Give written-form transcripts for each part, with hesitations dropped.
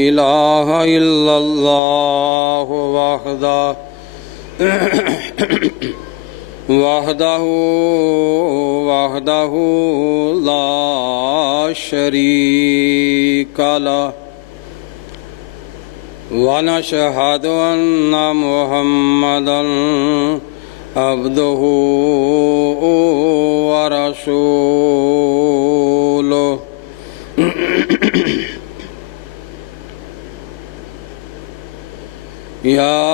إله إلا الله وحده لا شريك له ونشهد أن محمدا عبده ورسوله يا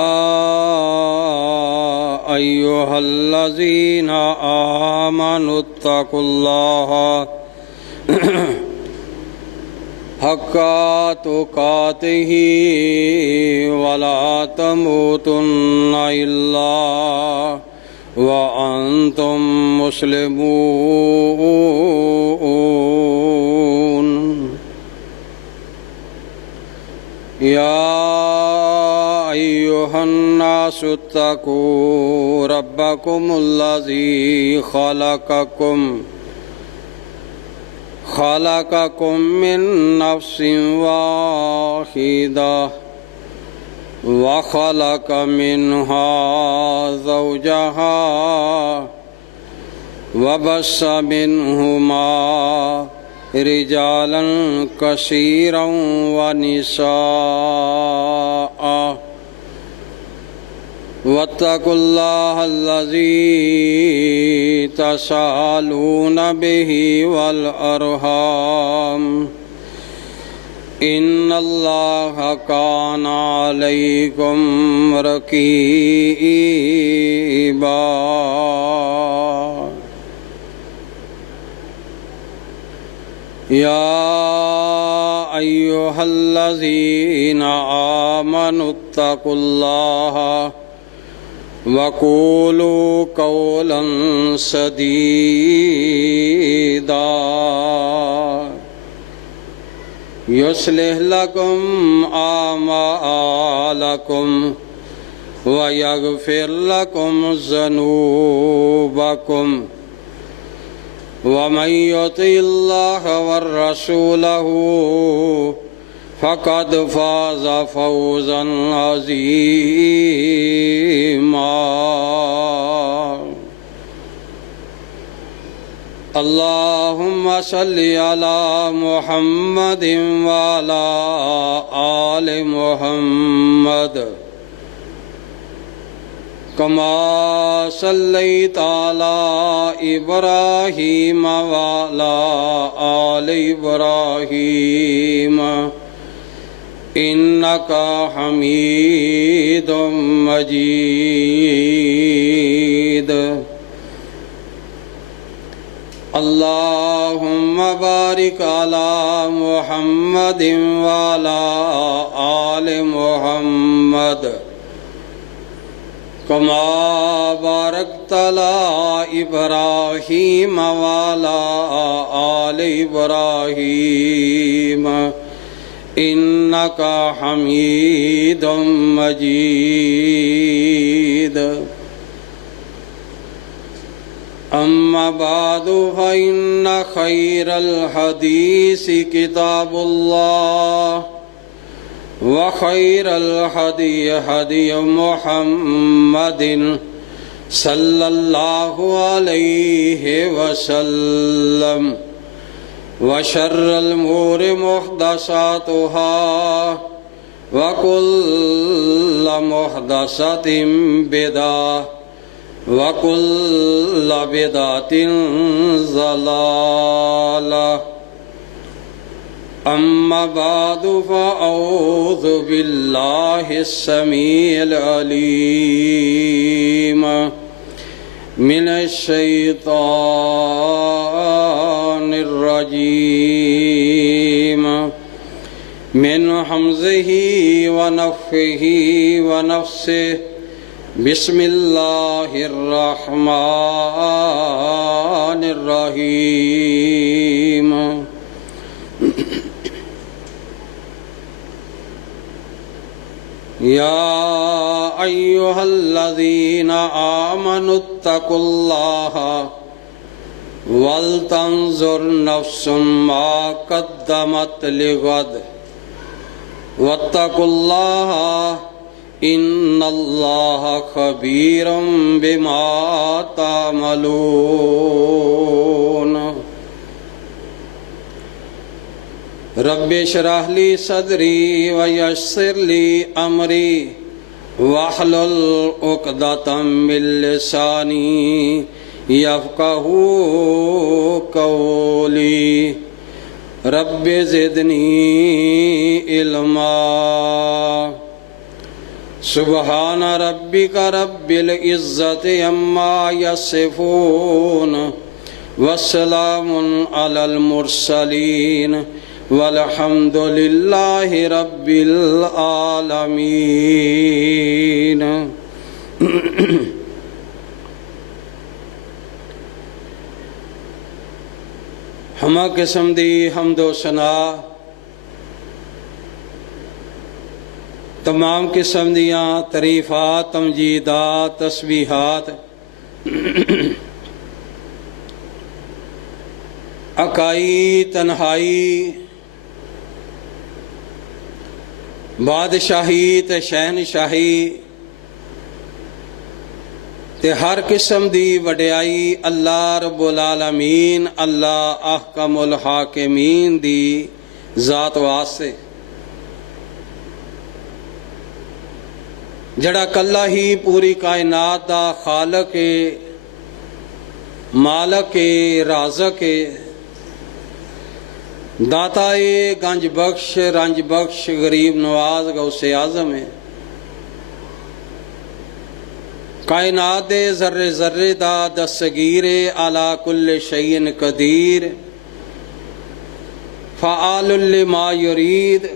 أيها الذين آمنوا اتقوا الله حق تقاته ولا تموتن إلا وأنتم مسلمون يا أيها الناس اتقوا ربكم الذي خلقكم من نفس واحدة وخلق منها زوجها وبث منهما رجالا كثيرا ونساء واتقوا الله الذي تساءلون به والأرحام إن الله كان عليكم رقيبا يا أيها الذين آمنوا اتقوا الله وقولوا قولا سديدا يصلح لكم أعمالكم ويغفر لكم ذنوبكم ومن يطع الله ورسوله فقد فاز فوزا عظيما اللهم صل على محمد وعلى آل محمد كما صليت على إبراهيم وعلى آل إبراهيم إنك حميد مجيد اللهم بارك على محمد وعلى آل محمد كما باركت على إبراهيم وعلى آل إبراهيم إنك حميد مجيد أما بعد فإن خير الحديث كتاب الله وخير الهدي هدي محمد صلى الله عليه وسلم وشر الأمور محدثاتها وكل محدثة بدعة وكل بدعة ضلالة أما بعد فأعوذ بالله السميع العليم من الشيطان الرجيم من همزه ونفخه ونفسه بسم الله الرحمن الرحيم يا أيها الذين آمنوا اتقوا الله ولتنظر نفس ما قدمت لغد واتقوا اللہ ان اللہ خبیر بما تعملون رب اشرح لی صدری ویسر لی امری واحلل عقدۃ من لسانی یفقہوا قولی رب زدنی علما سبحان ربک رب العزت عما یصفون والسلام علی المرسلین والحمد للہ رب العالمین ہمہ قسم دی حمد و ثنا تمام قسم دیاں تعریفات تمجیدات تسبیحات اکائی تنہائی بادشاہی تے شہنشاہی تے ہر قسم دی وڈیائی اللہ رب العالمین اللہ احکم الحاکمین دی ذات واسطے جڑا کلہ ہی پوری کائنات دا خالق مالک رازق داتا گنج بخش رنج بخش غریب نواز غوث اعظم ہے کائنات دے ذرے ذرے دا دستگیر علی کل شیء قدیر فعال لما یرید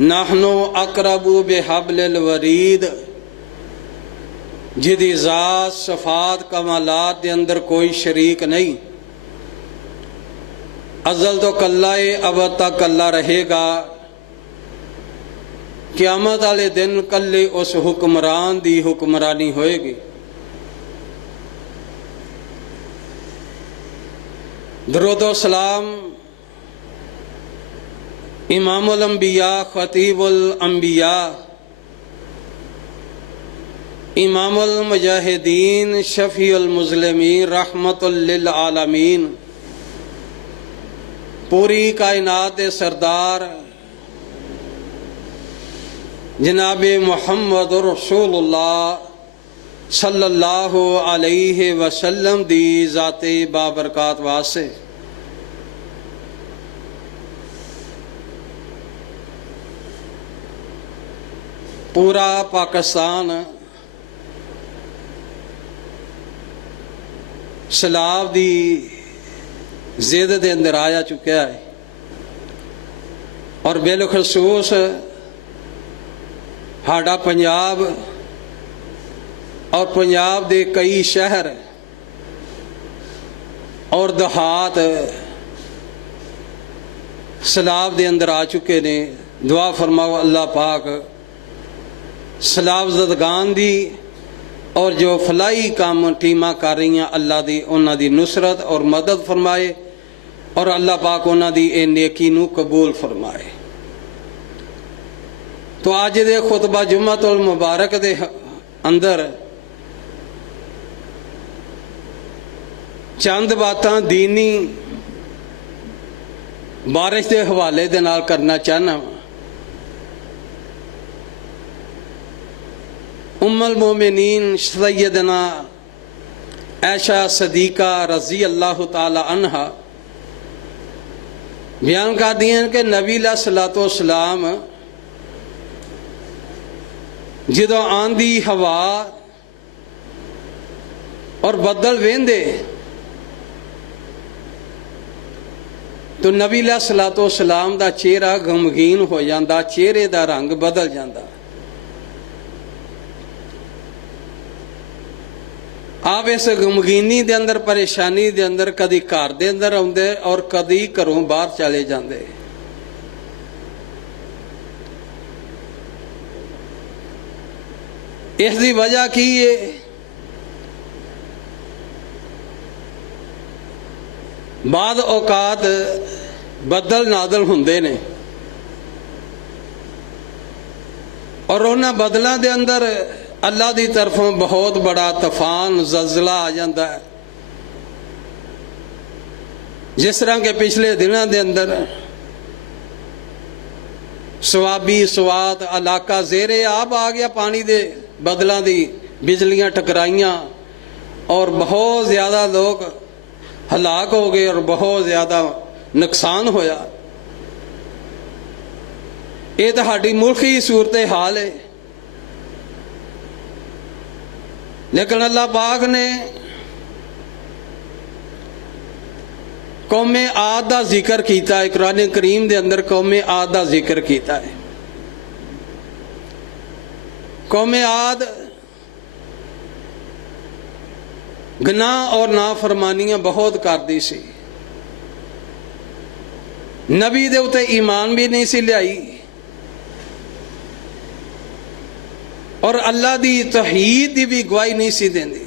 نحن اقرب بحبل الورید جدی ذات صفات کمالات دے اندر کوئی شریک نہیں ازل تو کلہ ابد تک کلہ رہے گا قیامت والے دن کلے اس حکمران دی حکمرانی ہوئے گی درود و سلام امام الانبیاء خطیب الانبیاء امام المجاہدین شفیع المظلمین رحمت للعالمین پوری کائنات سردار جناب محمد رسول اللہ صلی اللہ علیہ وسلم دی ذات بابرکات واسطے پورا پاکستان سیلاب دی زید دے اندر آیا چکا ہے اور بالخصوص ہاڑا پنجاب اور پنجاب دے کئی شہر اور دہات سیلاب دے اندر آ چکے نے دعا فرماؤ اللہ پاک سیلاب زدگان دی اور جو فلاحی کام ٹیماں کر رہی ہیں اللہ دی انہاں دی نصرت اور مدد فرمائے اور اللہ پاک انہاں دی اے نیکی نو قبول فرمائے تو آج دے خطبہ جمعۃ المبارک دے اندر چند باتاں دینی بارش دے حوالے دے نال کرنا چاہنا ام المومنین سیدنا عائشہ صدیقہ رضی اللہ تعالی عنہا بیان کر دی ہیں کہ نبی علیہ الصلوۃ والسلام جدو آندھی ہوا اور بدل ویندے تو نبی علیہ الصلوۃ والسلام دا چہرہ غمگین ہو جاندہ چہرے دا رنگ بدل جاندہ آپ اس غمگینی دے اندر پریشانی دے اندر کدی گھر دے اندر آندے اور کدی گھروں باہر چلے جاندے اس دی وجہ کی ہے بعض اوقات ਬੱਦਲ ਨਾਜ਼ਲ ਹੁੰਦੇ ਨੇ ਔਰ ਉਹਨਾਂ ਬਦਲਾਂ ਦੇ ਅੰਦਰ ਅੱਲਾ ਦੀ ਤਰਫੋਂ ਬਹੁਤ ਬੜਾ ਤੂਫਾਨ ਜ਼ਲਜ਼ਲਾ ਆ ਜਾਂਦਾ ਹੈ। ਜਿਸ ਤਰ੍ਹਾਂ ਕਿ ਪਿਛਲੇ ਦਿਨਾਂ ਦੇ ਅੰਦਰ ਸਵਾਬੀ ਸਵਾਤ ਇਲਾਕਾ ਜ਼ੇਰੇ ਆਬ ਆ ਗਿਆ, ਪਾਣੀ ਦੇ ਬਦਲਾਂ ਦੀ ਬਿਜਲੀਆਂ ਟਕਰਾਈਆਂ ਔਰ ਬਹੁਤ ਜ਼ਿਆਦਾ ਲੋਕ ਹਲਾਕ ਹੋ ਗਏ ਔਰ ਬਹੁਤ ਜ਼ਿਆਦਾ ਨੁਕਸਾਨ ਹੋਇਆ। ਇਹ ਤੁਹਾਡੀ ਮੁਲਕੀ ਸੂਰਤ ਹਾਲ ਹੈ, ਲੇਕਿਨ ਅੱਲਾਹ ਪਾਕ ਨੇ ਕੌਮੇ ਆਦ ਦਾ ਜ਼ਿਕਰ ਕੀਤਾ ਹੈ। ਕੁਰਾਨ ਕਰੀਮ ਦੇ ਅੰਦਰ ਕੌਮੇ ਆਦ ਦਾ ਜ਼ਿਕਰ ਕੀਤਾ ਹੈ। ਕੌਮੇ ਆਦ ਗੁਨਾਹ ਔਰ ਨਾਫਰਮਾਨੀਆਂ ਬਹੁਤ ਕਰਦੀ ਸੀ, ਨਬੀ ਦੇ ਉੱਤੇ ਈਮਾਨ ਵੀ ਨਹੀਂ ਸੀ ਲਿਆਈ ਔਰ ਅੱਲਾ ਦੀ ਤੌਹੀਦ ਦੀ ਵੀ ਗਵਾਹੀ ਨਹੀਂ ਸੀ ਦਿੰਦੀ।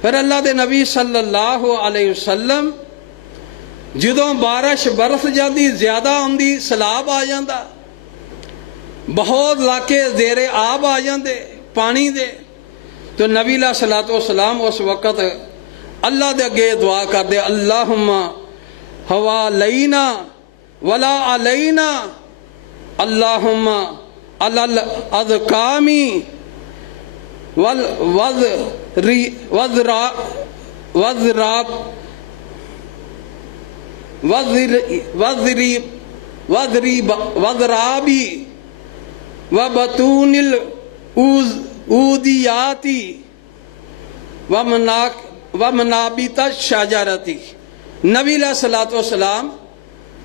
پھر اللہ دے نبی صلی اللہ علیہ وسلم جدوں بارش برس جاندی زیادہ آندی سیلاب آ جاندا بہت علاقے زیر آب آ جاندے پانی دے تو نبی علیہ الصلوۃ والسلام اس وقت اللہ دے اگے دعا کردے اللہم حوالینا ولا علینا اللہم علی الاذقامی وَضْرَابِ وَبَطُونِ الْأُودِيَاتِ وَمَنَابِتَ الشَّجَرَةِ نبی علیہ الصلوۃ والسلام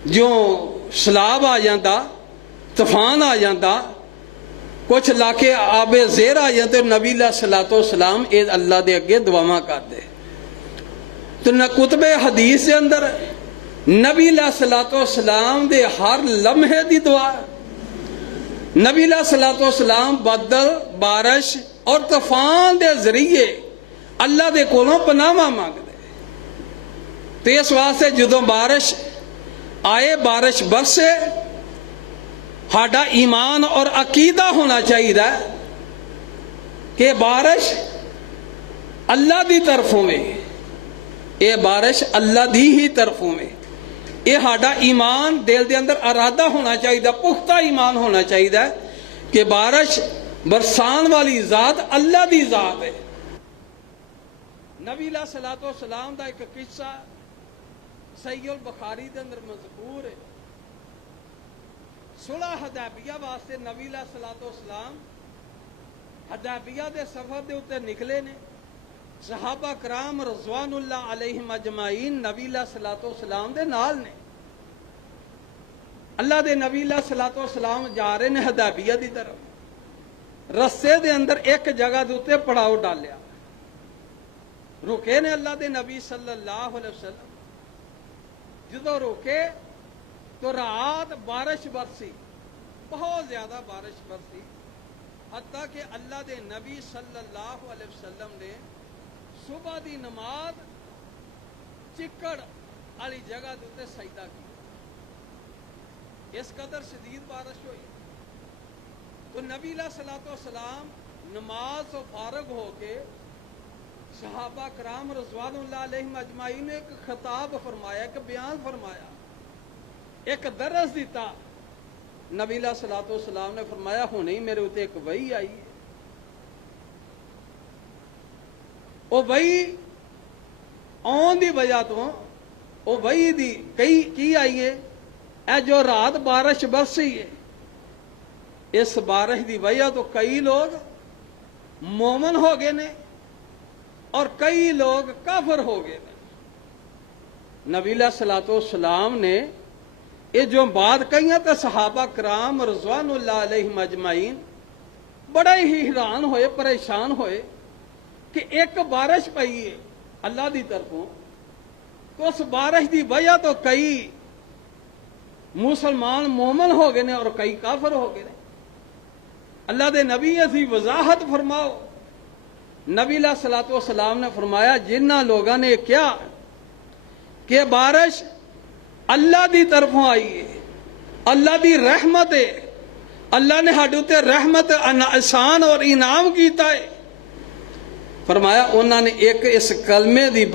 جو سیلاب آ جاندہ طوفان آ جاندہ کچھ علاقے آب زیر آ جاندے نبی علیہ الصلوۃ والسلام اے اللہ دے اگے دعاواں کردے تو کتب حدیث دے اندر نبی علیہ الصلوۃ والسلام دے ہر لمحے دی دعا نبی علیہ الصلوۃ والسلام بدل بارش اور طوفان دے ذریعے اللہ دے کولوں پناہ مانگدے تو اس واسطے جدوں بارش آئے بارش برسے ہاڈا ایمان اور عقیدہ ہونا چاہیے کہ بارش اللہ دی طرفوں میں یہ بارش اللہ دی ہی طرفوں میں یہ ہاڈا ایمان دل دے اندر ارادہ ہونا چاہیے پختہ ایمان ہونا چاہیے کہ بارش برسان والی ذات اللہ دی ذات ہے نبی علیہ الصلوۃ والسلام دا ایک قصہ صحیح البخاری دے اندر مذکور ہے صلح حدیبیہ واسطے نبی علیہ الصلوۃ والسلام حدیبیہ دے سفر دے اوتے نکلے نے صحابہ کرام رضوان اللہ علیہم اجمعین نبی علیہ الصلوۃ والسلام دے نال نے اللہ دے نبی علیہ الصلوۃ والسلام جا رہے نے حدیبیہ دی طرف رستے دے اندر ایک جگہ دے اوتے پڑاؤ ڈالیا رکے نے اللہ دے نبی صلی اللہ علیہ وسلم جدو رکے تو رات بارش برسی بہت زیادہ بارش برسی حتیٰ کہ اللہ دے نبی صلی اللہ علیہ وسلم نے صبح دی نماز چکڑ والی جگہ دے سجدہ کی اس قدر شدید بارش ہوئی تو نبی علیہ الصلوۃ والسلام نماز تو فارغ ہو کے صحابہ کرام رضوان اللہ علیہم اجمعین نے ایک خطاب فرمایا ایک بیان فرمایا ایک درس دیتا نبی علیہ الصلوۃ والسلام نے فرمایا ہونے ہی میرے اوتے ایک وحی آئی ہے وہ وحی آن دی وجہ تو وہ وحی دی کی آئی ہے اے جو رات بارش برسی ہے اس بارش دی وجہ تو کئی لوگ مومن ہو گئے نے اور کئی لوگ کافر ہو گئے نے نبی علیہ الصلوۃ والسلام نے یہ جو بات کہیں تو صحابہ کرام رضوان اللہ علیہم اجمعین بڑے ہی حیران ہوئے پریشان ہوئے کہ ایک بارش پئی ہے اللہ دی طرفوں تو اس بارش دی وجہ تو کئی مسلمان مومن ہو گئے نے اور کئی کافر ہو گئے نے اللہ دے نبی ایسی وضاحت فرماؤ نبی علیہ الصلوۃ والسلام نے فرمایا جنہ لوگوں نے کیا کہ بارش اللہ دی طرفوں آئی ہے اللہ دی رحمت ہے اللہ نے ہاڈے تے رحمت احسان اور انعام کیتا ہے فرمایا انہوں نے ایک اس کلمے دی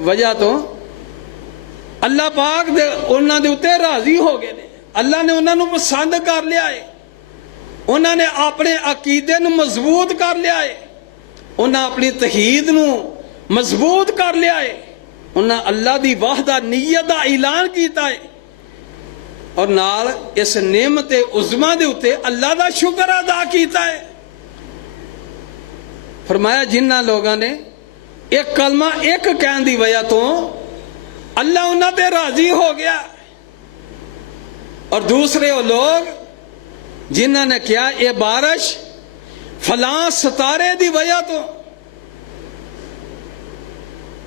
وجہ تو اللہ پاک دے انہوں نے تے راضی ہو گئے نے اللہ نے انہوں نے پسند کر لیا ہے انہوں نے اپنے عقیدے نو مضبوط کر لیا ہے انہوں اپنی توحید نو مضبوط کر لیا ہے انہوں اللہ دی وحدہ نیت دا اعلان کیتا ہے اور نال اس نعمت عظمہ دے اتے اللہ دا شکر ادا کیتا ہے فرمایا جنہ لوگوں نے ایک کلمہ ایک کہن دی وجہ تو اللہ انہوں تے راضی ہو گیا اور دوسرے وہ لوگ جنہوں نے کیا یہ بارش فلاں ستارے دی وجہ تو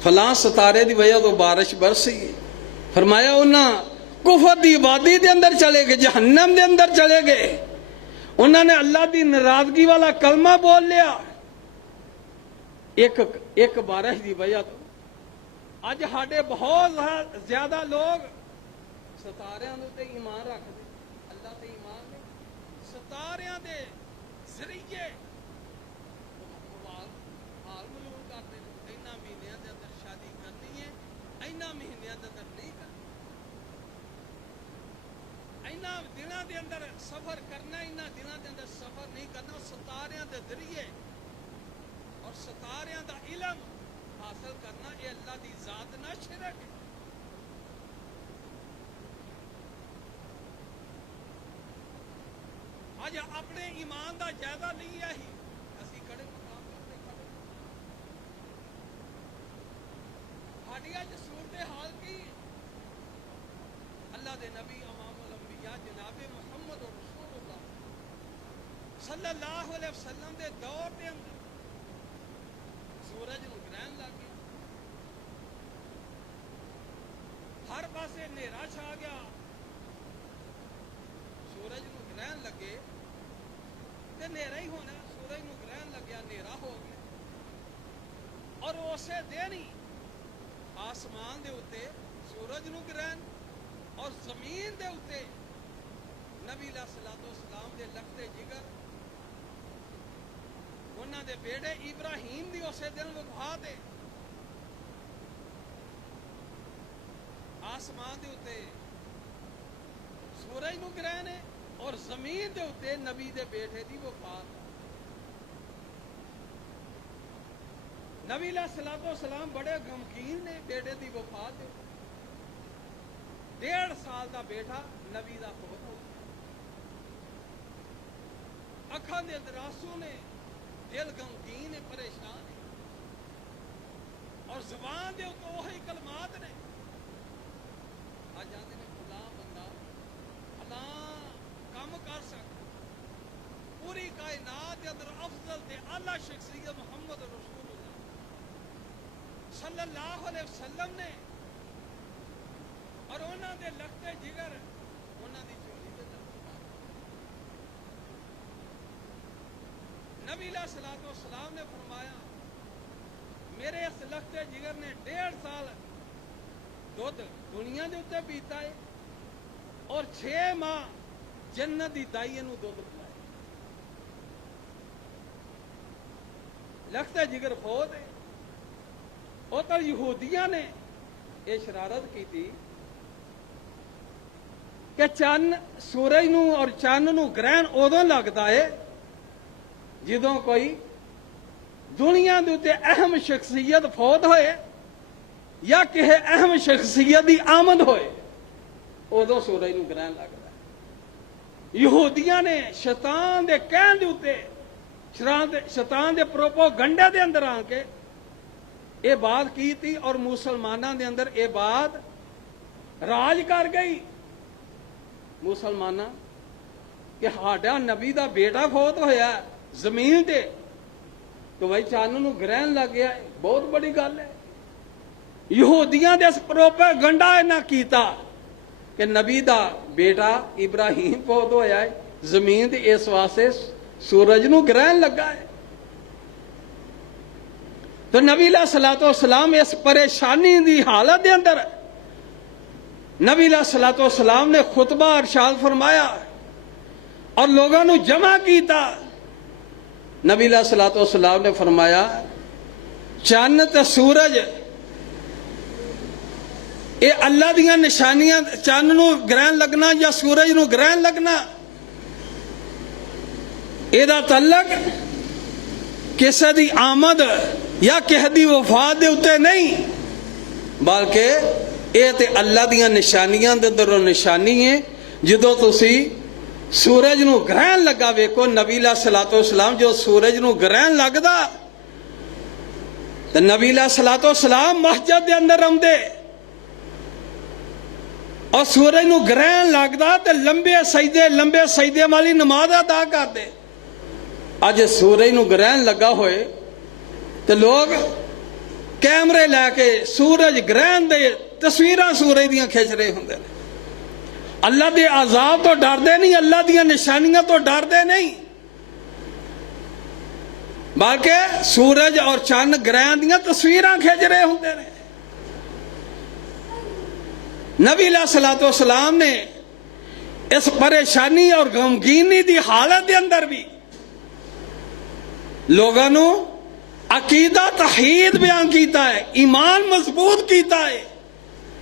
فلاں ستارے دی وجہ تو بارش برسی فرمایا انہاں کفر دی وادی دے اندر چلے گئے جہنم دے اندر چلے گئے انہوں نے اللہ دی ناراضگی والا کلمہ بول لیا ایک بارش کی وجہ تو اج ساڈے بہت زیادہ لوگ ستاریاں دے تے ایمان رکھتے، اللہ تے ایمان نہیں، ستاریاں دے ذریعے حال معلوم کرتے ہیں، انہاں مہینیاں دے اندر شادی کرنی ہے، انہاں مہینیاں دے اندر نہیں کرنی، انہاں دناں دے اندر سفر کرنا، انہاں دناں دے اندر سفر نہیں کرنا، ستاریاں دے ذریعے اور ستاریاں دا علم حاصل کرنا، یہ اللہ دی ذات نہ شرک ہے۔ آج اپنے ایمان دا جائزہ لیا ہی اسی کھڑے مقام کرتے کھڑے، ہاڈی اج صورتحال کی اللہ دے نبی امام الانبیاء جناب محمد رسول اللہ صلی اللہ علیہ وسلم دے دور دے اندر سورج نو گرہن لگ گیا، ہر پاسے نیرا چھا گیا، سورج نو گرہن لگے تے نیرا ہی ہونا، سورج نو گرہن لگیا نیرا ہو گیا، اور اسے دن ہی آسمان دے اتے سورج نو گرہن اور زمین دے اتے نبی علیہ الصلوۃ والسلام دے لختے جگر انہاں دے بیٹے ابراہیم دی اسے دن وفات ہے، آسمان دے اتے سورج نو گرہن ہے اور زمین دے اتے نبی دے بیٹے دی وفات ہے۔ نبی علیہ الصلوۃ والسلام بڑے غمگین نے بیٹے دی وفات دے، 1.5 سال دا بیٹا نبی دا فوت ہو گیا، اکھاں دے اندر آنسو نے، دل غمگین ہے، پریشان ہے، اور زبان دے اتوں وہی کلمات نے، آج آندے نے فلاں بندہ فلاں کام کر سکتا، پوری کائنات کے اندر افضل تے اعلیٰ شخصیت محمد رسول اللہ صلی اللہ علیہ وسلم نے، اور انہاں دے لختے جگر انہاں دی چولی دے اندر نبی علیہ الصلوۃ والسلام نے فرمایا میرے اس لختے جگر نے 1.5 سال دودھ دنیا دے اتے پیتا ہے اور 6 ماہ جنت دی دائی نو دودھ پلایا، لختے جگر فوت ہے۔ اور تو یہودیاں نے یہ شرارت کی تھی کہ چند سورج نو اور چند نو گرہن ادوں لگتا ہے جدوں کوئی دنیا دے تے اہم شخصیت فوت ہوئے یا کسی اہم شخصیت دی آمد ہوئے، ادوں سورج نو گرہن لگتا ہے۔ یہودیاں نے شیطان دے کہن دے اتے، شیطان دے پروپوگنڈے دے اندر آ کے یہ بات کی تھی، اور مسلمانوں دے اندر یہ بات راج کر گئی مسلمانہ کہ ہاڈا نبی دا بیٹا فوت ہویا زمین تے تو بھائی چاند نو گرہن لگ گیا، بہت بڑی گل ہے۔ یہودیاں دے اس پروپیگنڈا نہ کیتا کہ نبی دا بیٹا ابراہیم فوت ہویا ہے زمین تے، اس واسطے سورج نو گرہن لگا ہے۔ تو نبی علیہ الصلوۃ والسلام اس پریشانی دی حالت دے اندر نبی علیہ الصلوۃ والسلام نے خطبہ ارشاد فرمایا اور لوگوں نو جمع کیتا۔ نبی علیہ الصلوۃ والسلام نے فرمایا چند تے سورج اے اللہ دیاں نشانیاں، چند نو گرہن لگنا یا سورج نو گرہن لگنا اے دا تعلق کسی دی آمد یا کسی دی وفات دے اتے نہیں، بلکہ اے تے اللہ دیاں نشانیاں دے اندر نشانی ہے۔ جدو تسی سورج نو گرہن لگا ویکو، نبی علیہ الصلوۃ والسلام جو سورج نو گرہن لگدا تے نبی علیہ الصلوۃ والسلام مسجد دے اندر آندے اور سورج نو گرہن لگدا تے لمبے سجدے والی نماز ادا کردے۔ اج سورج نو گرہن لگا ہوئے تو لوگ کیمرے لے کے سورج گرہن دے تصویراں سورج دیاں کھچ رہے ہوں۔ اللہ دے عذاب تو ڈردے نہیں، اللہ دیاں نشانیاں تو ڈردے نہیں۔ بلکہ سورج اور چند گرہاں دیاں تصویراں کھچ رہے ہوندے نے۔ نبی علیہ الصلوۃ والسلام نے اس پریشانی اور غمگینی دی حالت دے اندر بھی لوگاں نو عقیدہ توحید بیان کیتا ہے، ایمان مضبوط کیتا ہے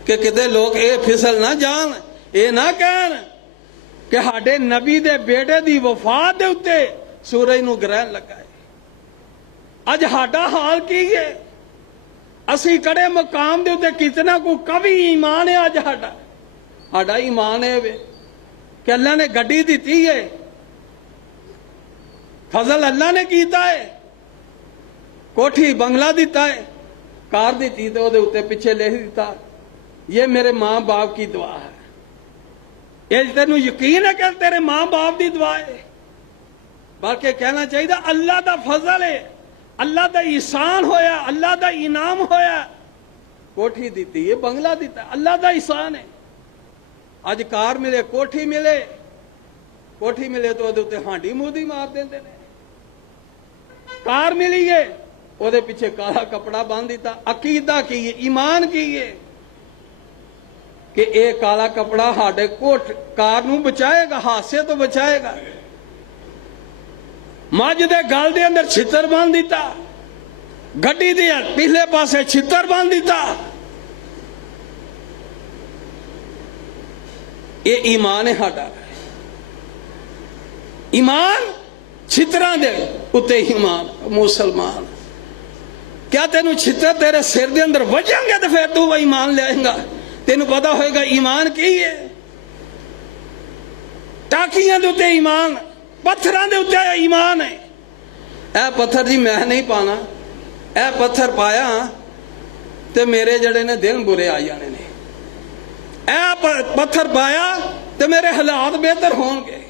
کہ کدے لوگ اے پھسل نہ جان، اے نہ کہن کہ ہاڈے نبی دے بیٹے دی وفات دے اتے سورج نو گرہن لگا ہے۔ اج ہاڈا حال کی ہے؟ اسی کڑے مقام دے اتے کتنا کو کبھی ایمان ہے؟ اج ہاڈا ایمان ہے کہ اللہ نے گڈی دیتی ہے، فضل اللہ نے کیتا ہے، کوٹھی بنگلہ دیتا ہے، کار دیتی تو دے اتے پیچھے لکھ دیتا یہ میرے ماں باپ کی دعا ہے۔ یہ تینوں یقین ہے کہ تیرے ماں باپ دی دعا ہے؟ بلکہ کہنا چاہیے اللہ دا فضل ہے، اللہ دا احسان ہویا، اللہ دا انعام ہویا، کوٹھی دیتی ہے، بنگلہ دیتا ہے، اللہ دا احسان ہے۔ اج کار ملے، کوٹھی ملے تو دے اتے ہانڈی مودی مار دیندے نے۔ کار ملی ہے وہ دے پیچھے کالا کپڑا باندھ دیتا۔ عقیدہ کی ہے، ایمان کی ہے کہ اے کالا کپڑا ہاڈے کار نو بچائے گا، حادثے تو بچائے گا۔ مجھ دے گل دے اندر چھتر باندھ دیتا، گڈی دے پچھلے پاسے چھتر باندھ دیتا۔ یہ ایمان ہے ہاڈا، ایمان چھتراں دے اتے ایمان۔ مسلمان کیا تینوں چھتر تیرے سر دے اندر وجیں گے تو پھر تو وہ ایمان لے آئیں گا؟ تینوں پتا ہوئے گا ایمان کی ہے؟ ٹاکیاں دے اتے ایمان، پتھراں دے اتے ایمان ہے۔ اے پتھر جی میں نہیں پانا، اے پتھر پایا تے میرے جڑے نے دل برے آ جانے نے، اے پتھر پایا تے میرے حالات بہتر ہون گے۔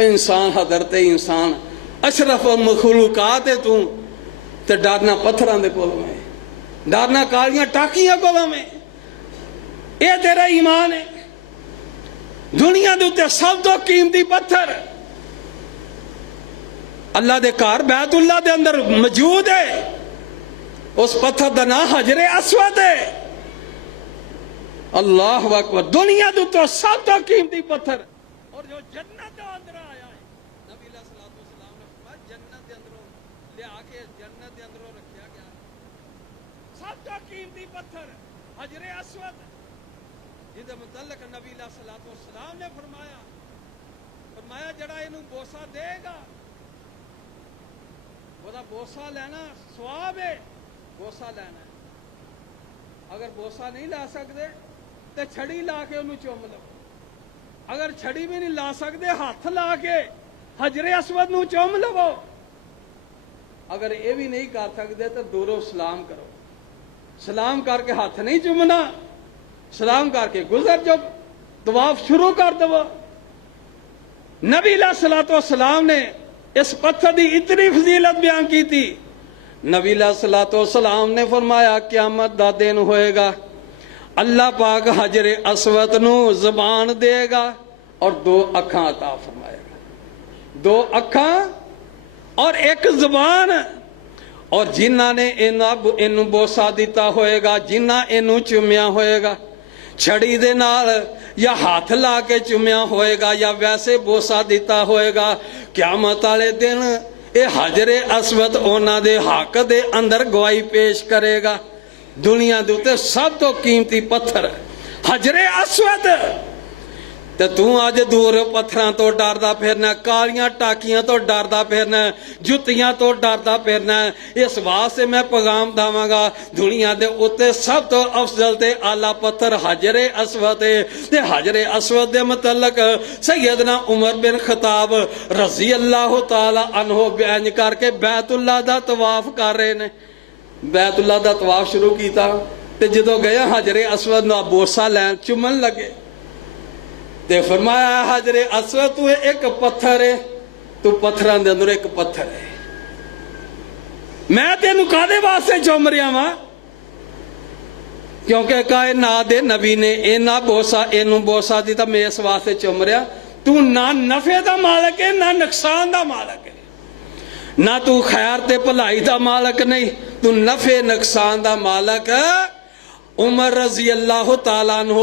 انسان حضرت انسان اشرف المخلوقات ہے تے ڈرنا پتھراں دے کولوں میں، ڈرنا کالیاں ٹاکیاں کولوں میں۔ اے تیرا ایمان ہے؟ دنیا دے اتے سب تو قیمتی پتھر اللہ دے گھر بیت اللہ دے اندر موجود ہے، اس پتھر دا نام حجر اسود ہے۔ اللہ اکبر، دنیا دے اتے سب تو قیمتی پتھر، اور جو جنت دے اندر آیا ہے، نبی علیہ الصلوۃ والسلام نے فرمایا جنت دے اندروں لے آ کے جنت دے اندروں رکھیا گیا سب تو قیمتی پتھر حجر اسود، جہدے متعلق نبی علیہ الصلوۃ والسلام نے فرمایا جڑا اینوں بوسا دے گا وہ بوسا لینا ثواب ہے، بوسا لینا ہے۔ اگر بوسا نہیں لا سکتے تو چھڑی لا کے انہوں چوم لو، اگر چھڑی بھی نہیں لا سکتے ہاتھ لا کے حجر اسود نو چوم لو، اگر یہ بھی نہیں کر سکتے تو دورو سلام کرو، سلام کر کے ہاتھ نہیں چومنا، سلام کر کے گزر جو طواف شروع کر دو۔ نبی علیہ الصلوۃ والسلام نے اس پتھر دی اتنی فضیلت بیان کی تھی۔ نبی علیہ الصلوۃ والسلام نے فرمایا قیامت دا دن ہوئے گا، اللہ پاک حجر اسود نو زبان دے گا اور 2 اکھاں عطا فرمائے گا، 2 اکھاں اور 1 زبان، اور جنہ نے انہوں بوسا دیتا ہوئے گا، جنہ انہوں چومیا ہوئے گا چھڑی دے نال یا ہاتھ لا کے چومیا ہوئے گا یا ویسے بوسا دیتا ہوئے گا، قیامت والے دن اے حجر اسود اونا دے حق دے اندر گواہی پیش کرے گا۔ دنیا دے اتے سب تو قیمتی پتھر حجر اسود، تو آج دور پتھراں تو ڈردا پھرنا، کالیاں ٹاکیاں تو ڈردا پھرنا، جتیاں تو ڈردا پھرنا۔ اس واسطے میں پیغام داواں گا دنیا دے اتے سب تو افضل تے اعلیٰ پتھر حجر اسود ہے۔ تے حجر اسود دے متعلق سیدنا عمر بن خطاب رضی اللہ تعالی عنہ بیان کر کے بیت اللہ دا طواف کر رہے نے، بیت اللہ دا طواف شروع کیتا تے جدو گیا حجر اسود نو بوسا لین چومن لگے تے فرمایا حجر اسود تو ایک پتھر ہے، تو پتھران دے اندر ایک پتھر ہے، میں تینوں کادے واسطے چوم رہا ہاں؟ کیونکہ کائنات دے نبی نے اینا بوسا اینوں بوسا دیتا، میں اس واسطے چوم رہا، تو نہ نفع دا مالک ہے نہ نقصان دا مالک ہے۔ نہ تو خیر تے بھلائی دا مالک نہیں، تو نفع نقصان دا مالک ہے۔ عمر رضی اللہ تعالیٰ عنہ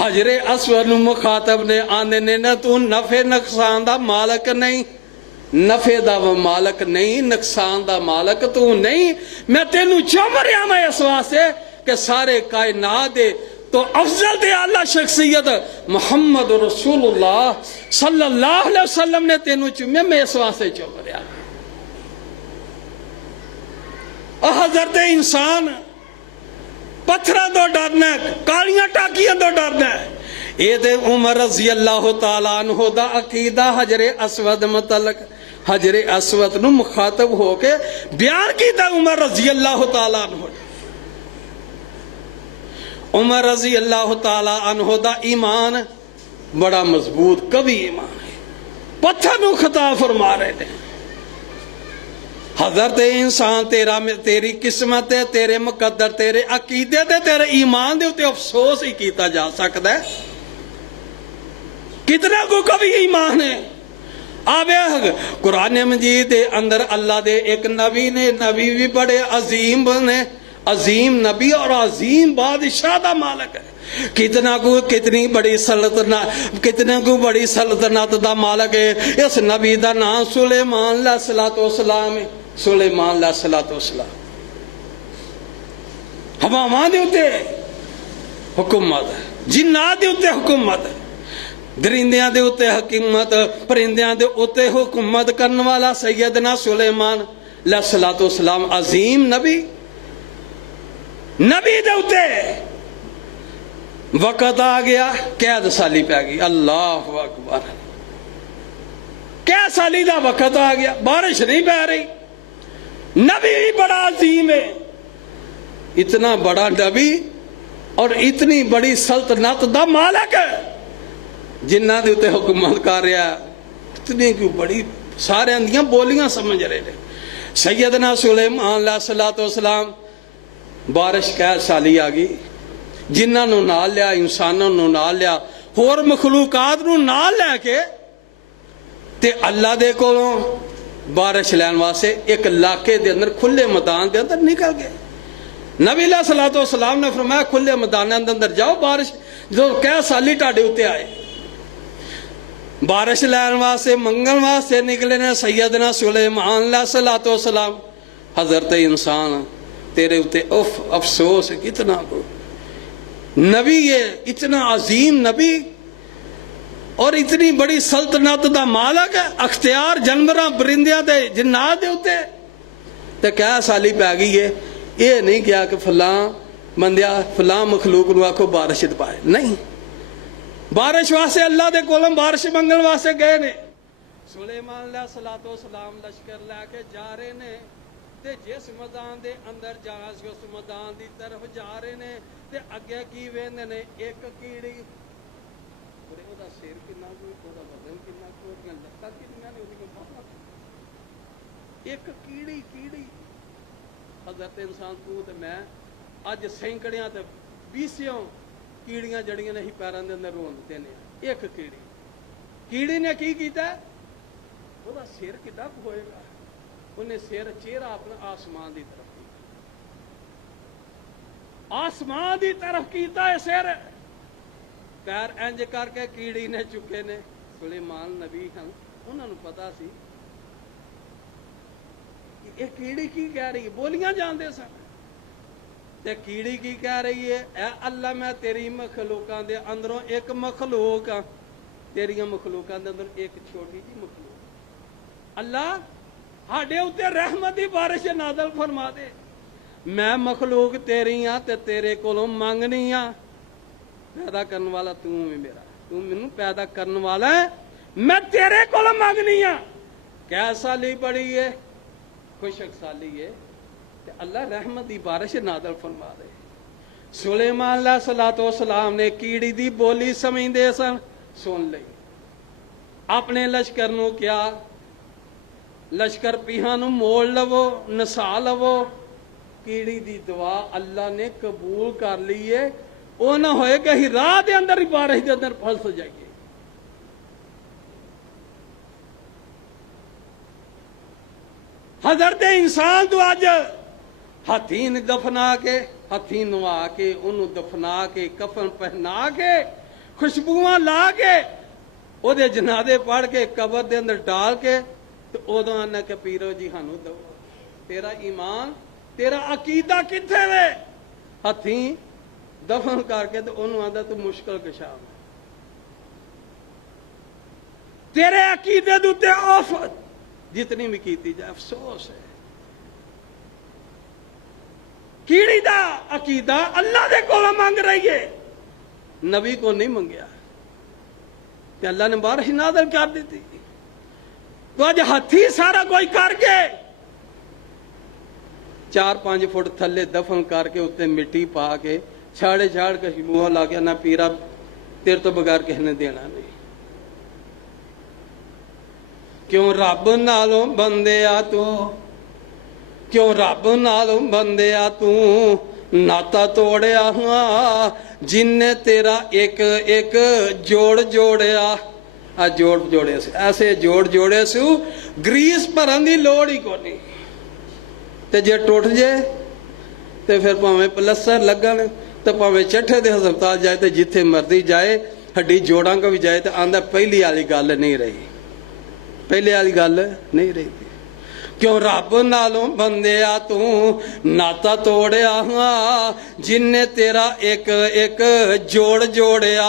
حجر اسود مخاطب نے آنے نے نہ تو نفع نقصان دا مالک نہیں، نفع دا مالک نہیں، نقصان دا مالک تو نہیں، میں تینوں چوم رہا میں اس واسطے کہ سارے کائنات دے تو افضل دے اعلیٰ شخصیت محمد رسول اللہ صلی اللہ علیہ وسلم نے تینوں چومے، میں اس واسطے چوم رہا۔ اور حضرت انسان پتھرہ دو ڈرنا ہے، کالیاں ٹاکیاں دو ڈرنا ہے۔ یہ دے عمر رضی اللہ تعالیٰ عنہ دا عقیدہ حجر اسود متعلق، حجر اسود نو مخاطب ہو کے بیان کیتا عمر رضی اللہ تعالیٰ عنہ۔ عمر رضی اللہ تعالیٰ عنہ دا ایمان بڑا مضبوط قوی ایمان ہے، پتھر نو خطا فرما رہے ہیں۔ حضرت انسان تیری قسمت ہے، تیرے مقدر، تیرے عقیدے تے تیرے ایمان دے اتے افسوس ہی کیتا جا سکتا ہے۔ کتنا کو کبھی ایمان ہے۔ آبے قرآن مجید دے اندر اللہ دے ایک نبی نے، نبی بھی بڑے عظیم بنے، عظیم نبی اور عظیم بادشاہ دا مالک ہے۔ کتنا کو کتنی بڑی سلطنت، کتنا کو بڑی سلطنت دا مالک ہے۔ اس نبی دا نام سلیمان علیہ السلام ہے، سلیمان علیہ السلام۔ ہواواں دے اتے حکومت، جنات دے اتے حکومت، درندیاں دے اتے حکومت، پرندیاں دے اتے حکومت کرنے والا سیدنا سلیمان علیہ السلام عظیم نبی، نبی دے اتے وقت آ گیا، قید سالی پہ گئی۔ اللہ اکبر، قید سالی دا وقت آ گیا، بارش نہیں پہ رہی۔ نبی بھی بڑا عظیم ہے، اتنا بڑا نبی اور اتنی بڑی سلطنت دا مالک ہے، جنہ دے اتے حکومت کر رہا ہے، اتنی کیوں بڑی، سارے اندیاں بولیاں سمجھ رہے ہیں۔ سیدنا سلیمان علیہ السلام، بارش قید سالی آ گئی، جنہ نو نال لیا، انسانوں نو نال لیا، اور مخلوقات نو نال لے کے تے اللہ دے کولوں بارش لین واسطے ایک علاقے دے اندر کھلے میدان دے اندر نکل گئے۔ نبی علیہ السلام نے فرمایا کھلے میدان دے اندر جاؤ، بارش جو قید سالی ٹاڈے اتے آئے، بارش لین واسطے منگل واسطے نکلے نے سیدنا سلیمان علیہ السلام۔ حضرت انسان تیرے اتے افسوس کتنا کو، نبی یہ اتنا عظیم نبی اور اتنی بڑی سلطنت دا مالک ہے، اختیار جانوراں پرندیاں دے جنات دے اتے، تے کیا سالی پہ گئی ہے۔ یہ نہیں کیا کہ فلاں بندیا فلاں مخلوق نو آکھو بارش پائے، نہیں، بارش واسطے اللہ دے کولم بارش منگل واسطے گئے نے۔ سلیمان علیہ السلام لشکر لے کے جا رہے نے، تے جس میدان دے اندر جہاز اس میدان دی طرف جا رہے نے، تے اگے کی ویندے نے ایک کیڑی، اور او دا سر کنا کوئی، او دا وزن کنا کوئی، او دی لتاں کتنیاں نے، او دی بہت ایک کیڑی۔ حضرت انسان تو تے میں اج سینکڑیاں تے بیسیوں کیڑیاں جڑیاں نے ہی پیراں دے اندر رون دتے نے، ایک کیڑی نے کی کیتا ہے، او دا سر کڈا ہوئے گا، انہیں سر چہرہ اپنا آسمان دی طرف کیتا، آسمان دی طرف کیتا ہے سر، پیر انج کر کے کیڑی نے چکے نے۔ سلیمان نبی ہیں، انہوں نے پتا سی کہ یہ کیڑی کی کہہ رہی ہے، بولیاں جاندے سن، تے کیڑی کی کہہ رہی ہے، اے اللہ میں تیری مخلوقاں دے اندروں ایک مخلوق ہاں، تیریاں مخلوقاں دے اندر ایک چھوٹی جی مخلوق، اللہ ہاڈے اتے رحمت دی بارش نازل فرما دے، میں مخلوق تیری ہاں تے تیرے کولوں منگنی ہاں، پیدا کرنے والا تو ہے میرا، تو مینوں پیدا کرنے والا ہے، میں تیرے کولوں منگنی ہاں۔ کیا سالی پڑی ہے، خوشک سالی ہے، تے اللہ رحمت دی بارش نازل فرما دے۔ سلیمان علیہ السلام نے کیڑی دی بولی سمجھدے سن، سن لئی، اپنے لشکر نو کیا، لشکر پیہاں نو موڑ لو، نسا لو، کیڑی دی دعا اللہ نے قبول کر لیے، وہ نہ ہوئے کہ ہی راہ دے اندر ہی بارش دے اندر پھنس جائیے۔ حضرت انسان تو اج ہاتھی دفنا کے ہاتھی نوا کے انہوں دفنا کے کفن پہنا کے خوشبواں لا کے او دے جنازے پڑھ کے قبر دے اندر ڈال کے تو ادو آنا کہ پیرو جی ہانو دو تیرا ایمان تیرا عقیدہ کتنے وے ہاتھی دفن کر کے تو انہوں آدھا تو مشکل کشا تیرے عقیدے دوتے آفت جتنی بھی کیتی جائے افسوس ہے کیڑی دا عقیدہ اللہ دے کو مانگ رہی ہے نبی کو نہیں منگیا کہ اللہ نے بارش نازل کر دی تھی تو آج ہاتھی سارا کوئی کر کے 4-5 فٹ تھلے دفن کر کے اتنے مٹی پا کے چھاڑے چھاڑ کے منہ لا کے نہ پیرا تیر تو بغیر کسی نے دینا نہیں کیوں رب نالوں بندیا تو کیوں رب نالوں بندیا تو ناتا توڑیا ہاں جن نے تیرا ایک ایک جوڑ جوڑیا جوڑ جوڑے سے ایسے جوڑ جوڑے سے گریس پرن دی لوڑ ہی کو نہیں تے جے ٹوٹ جائے تے پھر پاویں پلسر لگن تے پاویں چٹھے دے ہسپتال جائے تے جتھے مرضی جائے ہڈی جوڑاں کو بھی جائے تے آندہ پہلی والی گل نہیں رہی پہلے والی گل نہیں رہی تھی کیوں رب نالوں بندیا تو ناتا توڑیا ہاں جن نے تیرا ایک ایک جوڑ جوڑیا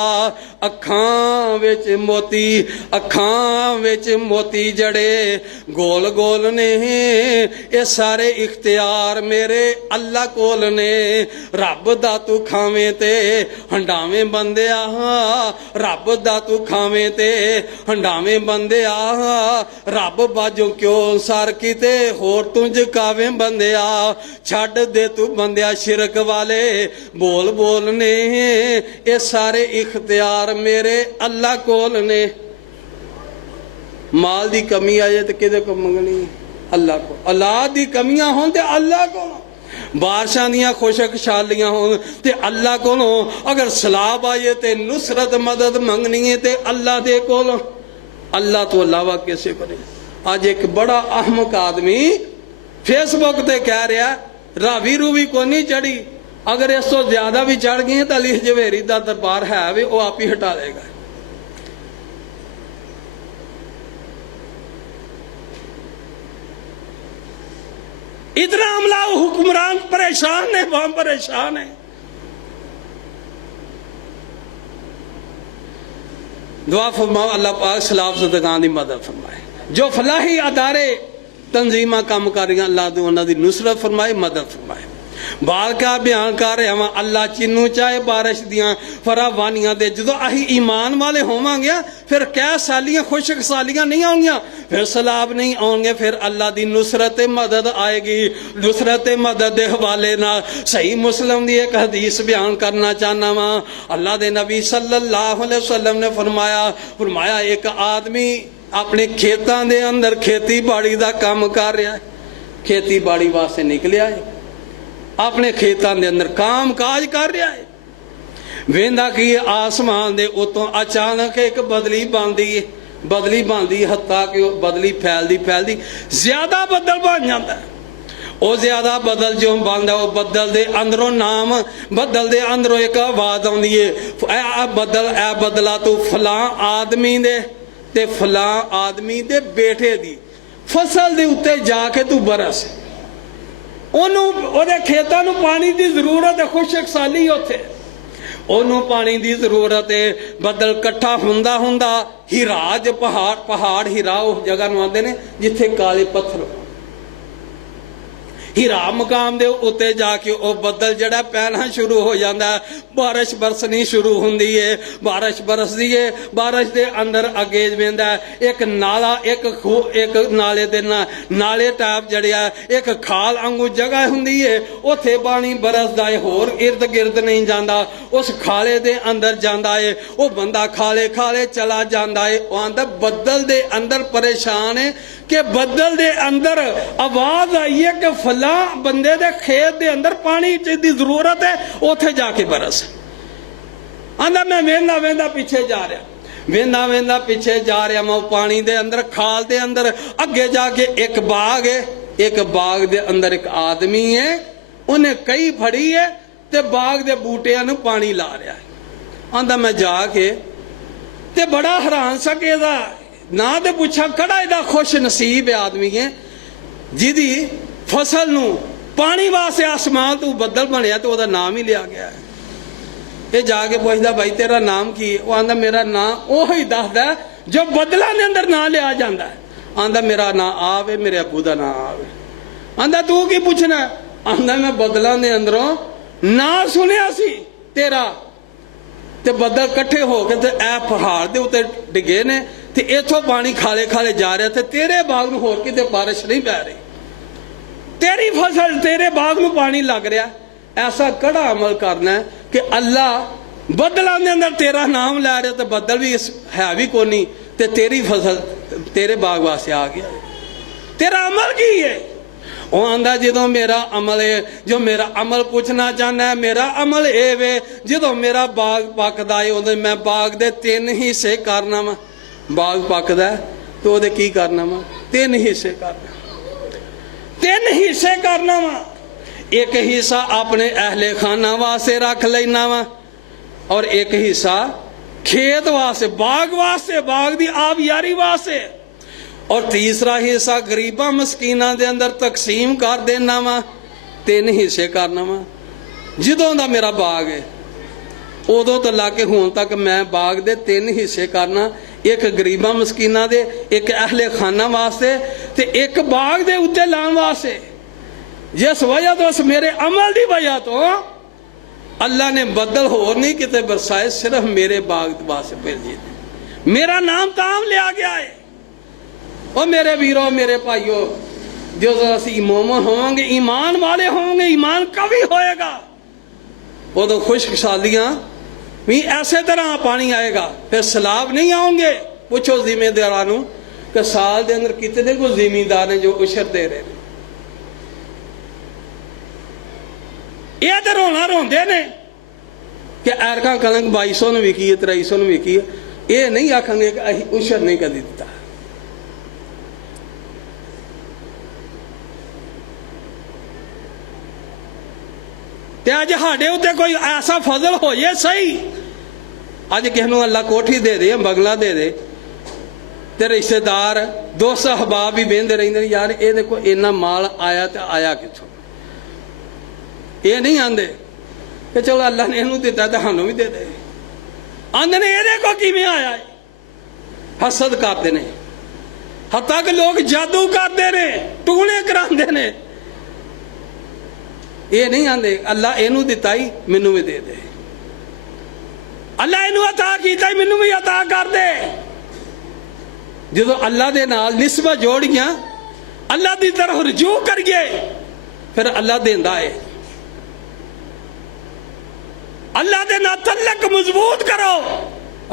اکھاں وچ موتی جڑے گول گول نے اے سارے اختیار میرے اللہ کول نے رب دا تو کھاویں تے ہنڈاویں بندیا ہاں رب دا تو کھاویں تے ہنڈاویں بندیا ہاں رب باجوں کیوں سار کی تے ہور تنج کاویں بندیا چھڑ دے تو بندیا شرک والے بول بول نے اے سارے اختیار میرے اللہ کول نے مال دی کمی آئے تو کدے کو منگنی اللہ کو اولاد دی کمیاں ہوں تے اللہ کو بارشاں دیاں خوشک شالیاں ہوں تے اللہ کو اگر سلاب آئے تے نصرت مدد منگنی ہے تے اللہ دے کو اللہ تو علاوہ کیسے کرے آج ایک بڑا احمق آدمی فیس بک تے کہہ رہا راوی روی کو نہیں چڑھی اگر اس تو زیادہ بھی چڑھ گئی تو علی جویری دا دربار ہے بھی وہ آپ ہی ہٹا لے گا اتنا عملہ حکمران پریشان ہے وہاں پریشان ہے دعا فرماؤ اللہ پاک سلام زندگان دی مدد فرمائے جو فلاحی ادارے تنظیمہ کام کر رہی ہیں اللہ دے انہاں دی نصرت فرمائے مدد فرمائے بار کا بیان کر رہے ہیں اللہ چنو چاہے بارش دیاں فراوانیاں دے جدو اہی ایمان والے ہوواں گیا پھر کیا سالیاں خوشک سالیاں نہیں آؤں گیا پھر سلاب نہیں آؤں گے پھر اللہ دی نصرت مدد آئے گی نصرت مدد دے حوالے نہ صحیح مسلم دی ایک حدیث بیان کرنا چاہنا ماں اللہ دے نبی صلی اللہ علیہ وسلم نے فرمایا ایک آدمی اپنے کھیتاں دے اندر کھیتی باڑی دا کام کر رہا ہے کھیتی باڑی واسطے نکلیا ہے اپنے کھیتاں دے اندر کام کاج کر رہا ہے ویندا کی آسمان دے اتوں اچانک ایک بدلی باندھی حتیٰ کہ بدلی پھیلدی زیادہ بدل بن جاتا ہے وہ زیادہ بدل جو بنتا ہے وہ بدل دے اندروں نام بدل دے اندروں ایک آواز آندی ہے اے بدلا تو فلاں آدمی دے تے فلاں آدمی دے بیٹھے دی فصل دے اتے جا کے تو برس انہوں دے کھیتاں نو پانی دی ضرورت ہے خوشک سالی ہوتے انہوں پانی دی ضرورت ہے بدل کٹھا ہوندا ہیراج پہاڑ ہیرا اس جگہ نو آندے نے جتھے کالے پتھر ہیرا مقام دے اتے جا کے او بدل جڑا پہنا شروع ہو جاندہ ہے بارش برسنی شروع ہوندی ہے بارش برس دی ہے بارش دے اندر اگیج بیندہ ہے ایک نالا ایک نالے دے نالے ٹائپ جڑیا ہے ایک کھال انگو جگہ ہوندی ہے اتھے پانی برس دائے ہور ارد گرد نہیں جاندہ اس کھالے دے اندر جاندہ ہے وہ بندہ کھالے چلا جاندہ ہے وہاں بدل دے اندر پریشان ہے کہ بدل دے اندر آواز آئی ہے کہ فلاں بندے دے کھیت دے اندر پانی دی ضرورت ہے اوتھے جا کے برس اندر میں ویندا پیچھے جا رہا ویندا پیچھے جا رہا میں پانی دے اندر کھال دے اندر اگے جا کے ایک باغ ہے ایک باغ دے اندر ایک آدمی ہے، انہیں کئی پھڑی ہے تے باغ دے بوٹیاں نو پانی لا رہا ہے. آندا میں جا کے تے بڑا حیران سا کہ دا نہ تے پوچھا کڑا ایڈا خوش نصیب ہے آدمی ہے جدی فصل نو پانی واسطے آسمان تو بدل بنیا تو وہ دا نام ہی لیا گیا ہے. یہ جا کے پوچھتا بھائی تیرا نام کی ہے؟ وہ آندا میرا نام وہی دسدا ہے جو بدلاں دے اندر نام لیا جاندا ہے. آندا میرا نام آوے، میرے ابو دا نام آوے. آندا تو کی پوچھنا ہے؟ آندا میں بدلاں دے اندروں نام سنیا سی تیرا تے بدل کٹھے ہو کے تے اے پہاڑ دے اوتے ڈگے نے تے ایتھوں پانی کھالے کھالے جا رہا تے تیرے باغ نو ہور کتے بارش نہیں پہ رہی، تیری فصل تیرے باغ نو پانی لگ رہا. ایسا کڑا عمل کرنا ہے کہ اللہ بدلاں دے اندر تیرا نام لے رہا تے بدل بھی ہے بھی کونی تے تیری فصل تیرے باغ واسطے آ گیا. تیرا عمل کی ہے؟ وہ آندا جدوں میرا عمل ہے، جو میرا عمل پوچھنا چاہنا ہے میرا عمل اے وے جدوں میرا باغ پکدا ہے اودے میں باغ دے 3 حصے کرنا وا. باغ پکدا ہے تو اودے کی کرنا وا؟ 3 حصے کرنا. 3 حصے کرنا وا. ایک حصہ اپنے اہل خانہ واسطے رکھ لینا وا اور ایک حصہ کھیت واسطے، باغ واسطے، باغ دی آبیاری واسطے، اور تیسرا حصہ غریباں مسکیناں دے اندر تقسیم کر دینا وا. 3 حصے کرنا وا. جدوں دا میرا باغ ہے ادوں تو لا کے ہون تک میں باغ دے 3 حصے کرنا، ایک غریباں مسکیناں دے، ایک اہل خانہ واسطے تے ایک باغ دے اتے لان واسطے. جس وجہ تو اس میرے عمل دی وجہ تو اللہ نے بدل ہو نہیں کتے برسائے، صرف میرے باغ واسطے بھیجے. میرا نام تام لیا گیا ہے. اور میرے ویروں میرے بھائیوں، جو اسی مومن ہوں گے، ایمان والے ہوں گے، ایمان قوی ہوئے گا، وہ تو خشک سالیاں بھی ایسے طرح پانی آئے گا. پھر سیلاب نہیں آؤں گے. پوچھو ذمہ دارانوں کہ سال دے اندر کتنے کو ذمہ دار ہیں جو عشر دے رہے ہیں. یہ تو رونا روندے نے کہ ایرکاں کلنگ 2200 نے وکی ہے، 2300 نے وکی ہے. یہ نہیں آکھیں گے کہ عشر نہیں کر دیتا. تے آج ہاڑے ہوتے کوئی ایسا فضل ہو یہ صحیح. آج کہنوں اللہ کوٹھی دے دے، بنگلہ دے دے، تے رشتہ دار دوست احباب بھی بیندے رہندے یار اے دیکھو اینا مال آیا تے آیا کتھوں. یہ نہیں آندے کہ چلو اللہ نے انہوں دیتا ہے تو ہمیں بھی دے دے. آندے نے یہ دیکھو کیویں آیا ہے. حسد کرتے نے، حتیٰ کہ لوگ جادو کرتے نے، ٹونے کراندے نے. یہ نہیں آندے اللہ انہوں دیتا ہی منوں بھی دے دے، اللہ انہوں عطا کیتا ہی منوں بھی عطا کر دے. جدو اللہ دے نال نسبت جوڑیاں، اللہ دی طرف رجوع کریے، پھر اللہ دیندا ہے. اللہ دے نال تعلق مضبوط کرو.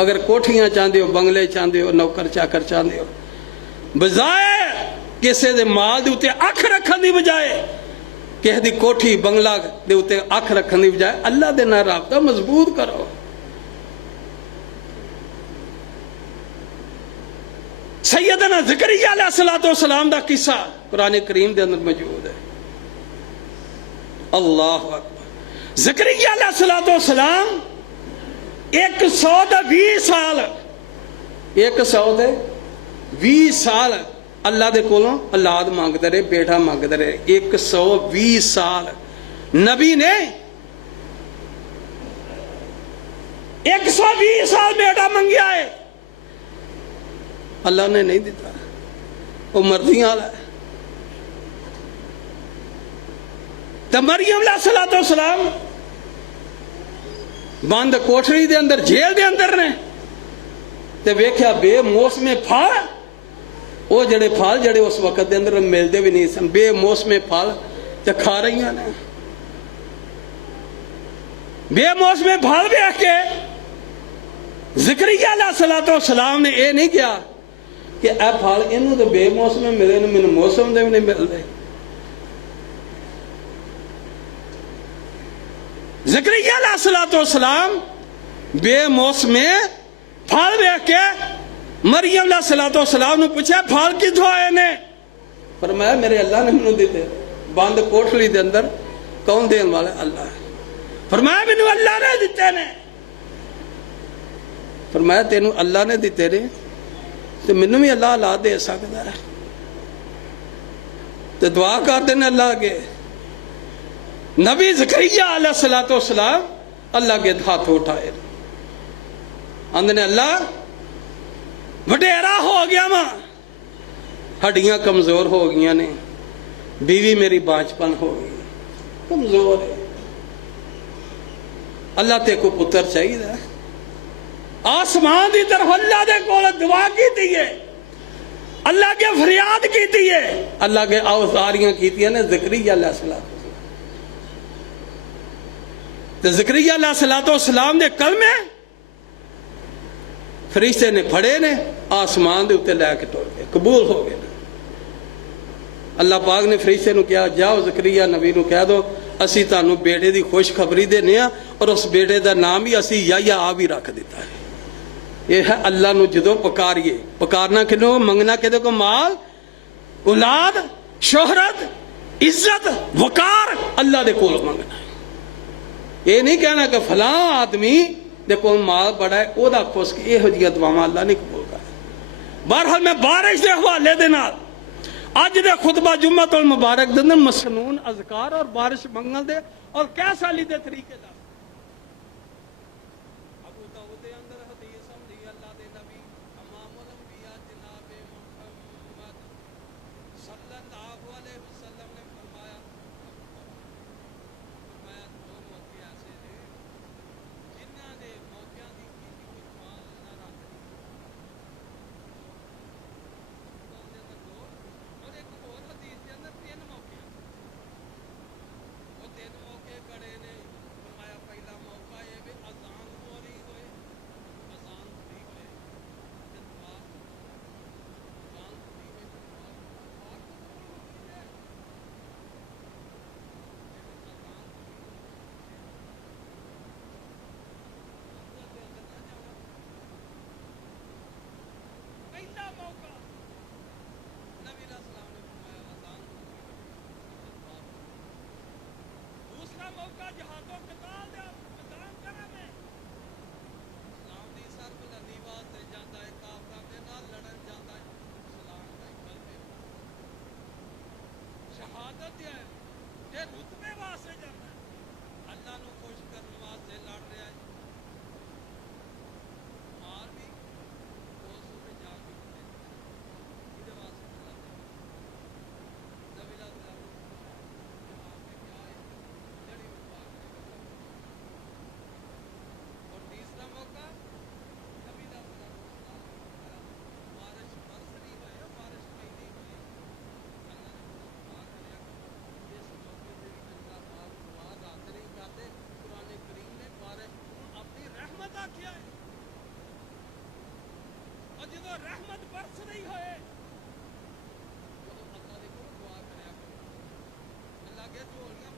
اگر کوٹھیاں چاہتے ہو، بنگلے چاہتے ہو، نوکر چاکر چاہتے ہو، بجائے کسی دے مال دے اتے اکھ رکھن دی بجائے، کسی دی کوٹھی بنگلہ دے اتے اکھ رکھن دی بجائے اللہ دے نال رابطہ مضبوط کرو. سیدنا زکریا علیہ السلام دا قصہ قرآن کریم دے اندر موجود ہے. اللہ اکبر. زکریا علیہ السلام 120 سال 120 سال اللہ دے کولوں اولاد مانگتے رہے، بیٹا مانگتے رہے. 120 سال نبی نے 120 سال بیٹا منگیا ہے، اللہ نے نہیں دیتا. وہ مرضیاں والا ہے. تو مریم علیہ السلام بند کوٹھری دے اندر، جیل دے اندر نے، تے ویکھیا بے موسمے پھل، وہ جڑے پھل جڑے اس وقت دے اندر ملتے بھی نہیں سن، بے موسمے پھل تے کھا رہی نے. بے موسمے پھل ویکھ کے زکریا علیہ السلام نے یہ نہیں کیا کہ اے پھل انہوں تو بے موسمے ملے نے، مینوں موسم دے بھی نہیں ملتے. زکریا علیہ السلام بے موسمے پھل ویکھ کے مریم علیہ السلام نے پوچھا پھل کتھوں آئے نے؟ فرمایا میرے اللہ نے مینوں دیتے بند کوٹھلی دے اندر کون دین والا اللہ ہے فرمایا مینوں اللہ نے دیتے نے فرمایا تینوں اللہ نے دیتے نے تو مینوں بھی اللہ لا دے سکتا ہے تو دعا کر دینے اللہ کے نبی زکریا علیہ السلام اللہ کے ہاتھ اٹھائے اندنے اللہ وڈیرا ہو گیا ماں ہڈیاں کمزور ہو گیا نے بیوی میری بانجپن ہو گئی کمزور ہے اللہ تے کو پتر چاہیے آسمان دی طرف اللہ دے کول دعا کی دیئے اللہ کے فریاد کی دیئے اللہ کے اوزاریاں کی دیئے نے زکریا علیہ السلام تو زکریا علیہ السلام نے کلمے فرشتے نے پڑھے نے آسمان دے اتے لے کے ٹور گئے قبول ہو گئے اللہ پاک نے فرشتے نو کیا جاؤ زکریا نبی نو کہہ دو اسی تانوں بیٹے دی خوش خبری دینے ہیں اور اس بیٹے دا نام ہی اسی یا بھی رکھ دیتا ہے یہ ہے اللہ نو جدو پکاریے پکارنا کنو منگنا کدے کو مال اولاد شہرت عزت وقار اللہ دے کول منگنا یہ نہیں کہنا کہ فلاں آدمی دے کول مال بڑا ہے او دا خوش کہ یہ ہو جی دعاواں اللہ نہیں قبول کرتا بہرحال میں بارش دے حوالے دے نال آج دے خطبہ جمعۃ المبارک دے اندر مسنون اذکار اور بارش منگل دے اور کیسا لی دے طریقے دا ابو داؤد دے اندر حدیث ہم اللہ دے نبی امام الانبیاء جناب محمد صلی اللہ علیہ وسلم نے فرمایا دو موقع ایسے نے جنہاں دے موقعاں دی کوئی مال نہ رکھ اور ایک اور حدیث کے اندر تین موقع وہ تین موقع کڑے نے فرمایا پہلا موقع یہ بھی اذان ہو رہی ہوئے اذان پوری ہوئے دعا اذان پوری ہوئے دعا قبول ہوئی ہے پہلا موقع نبی علیہ السلام نے فرمایا اذان دوسرا موقع جہاد و قتال دے میدان کرنے میں اسلام دی سر بلندی واسطے جاتا ہے کافراں دے نال لڑن جاتا ہے اسلام دا کلمے شہادت ہے تے رتبے واسطے جاتا ہے اللہ نو خوش کرنے واسطے لڑ رہا ہے مار بھی دوست تے جان بھی یہ واسطے نبی علیہ السلام جواب میں کیا ہے جڑی اور تیسرا موقع نبی علیہ السلام بارش برس رہی ہے بارش پہلی ہوئی اللہ نے دعا کریا اس موقع تے اللہ پاک آواز حاضر ہی کرتے قرآن کریم نے بارش اپنی رحمت آکھیا ہے اور جدو رحمت برس رہی ہوئے اللہ دے کول دعا کریا کرو اللہ کے جھولیاں